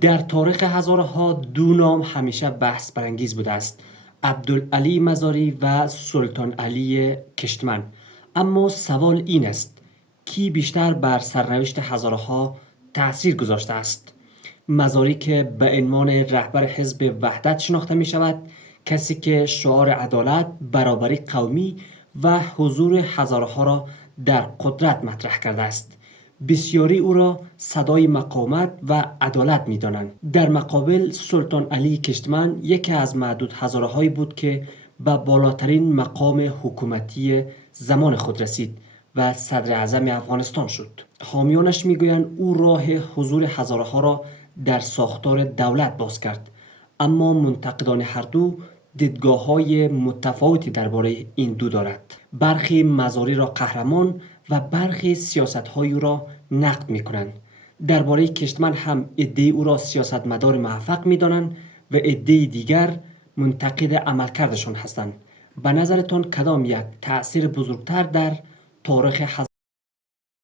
در تاریخ هزارها دو نام همیشه بحث برانگیز بوده است: عبدالعلی مزاری و سلطان علی کشتمن. اما سوال این است: کی بیشتر بر سرنوشت هزارها تأثیر گذاشته است؟ مزاری که به عنوان رهبر حزب وحدت شناخته می شود، کسی که شعار عدالت، برابری قومی و حضور هزارها را در قدرت مطرح کرده است. بسیاری او را صدای مقاومت و عدالت می دانند. در مقابل سلطان علی کشتمن یکی از معدود هزارهایی بود که به بالاترین مقام حکومتی زمان خود رسید و صدر اعظم افغانستان شد. حامیانش می گویند او راه حضور هزارها را در ساختار دولت باز کرد. اما منتقدان هر دو دیدگاه‌های متفاوتی درباره این دو دارد. برخی مزاری را قهرمان و برخی سیاست‌های او را نقد می‌کنند. درباره کشتمن هم عده‌ای او را سیاستمدار موفق می‌دانند و عده‌ای دیگر منتقد عملکردشان هستند. به نظرتان کدام یک تأثیر بزرگتر در تاریخ